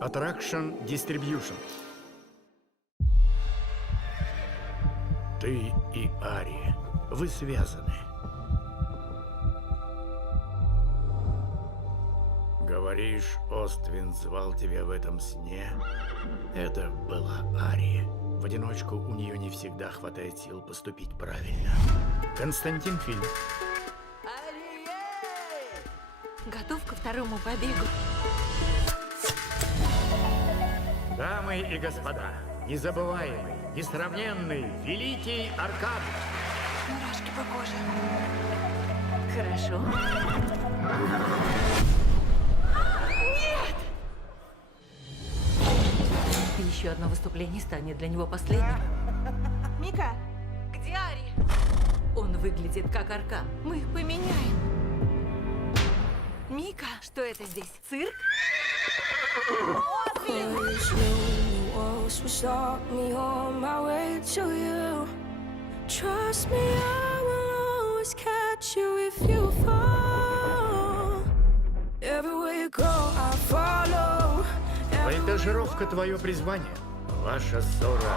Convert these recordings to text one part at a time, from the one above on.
Attraction Distribution. Ты и Ари, вы связаны. Говоришь, Оствин звал тебя в этом сне? Это была Ари. В одиночку у нее не всегда хватает сил поступить правильно. Константин Фильм. Готов ко второму побегу? Дамы и господа, незабываемый, несравненный, великий Аркад. Мурашки по коже. Хорошо. Нет! Еще одно выступление станет для него последним. Мика, Где Ари? Он выглядит как Аркан. Мы их поменяем. Мика, что это здесь? Цирк? Cause no walls will stop me on my way to you. Trust me, I will always catch you if you fall. Everywhere you go, I follow. Бальтажировка — твое призвание. Ваша ссора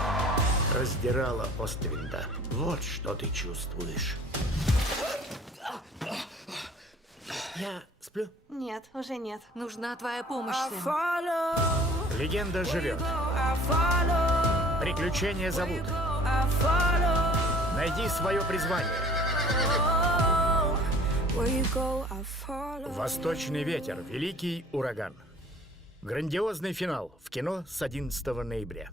раздирала Оствинда. Вот что ты чувствуешь. Я сплю. нет, уже нет. Нужна твоя помощь, I сын. follow. Легенда живет. I follow. Приключения зовут. I follow. Найди свое призвание. Where you go, I follow. Восточный ветер. Великий ураган. Грандиозный финал в кино с 11 ноября.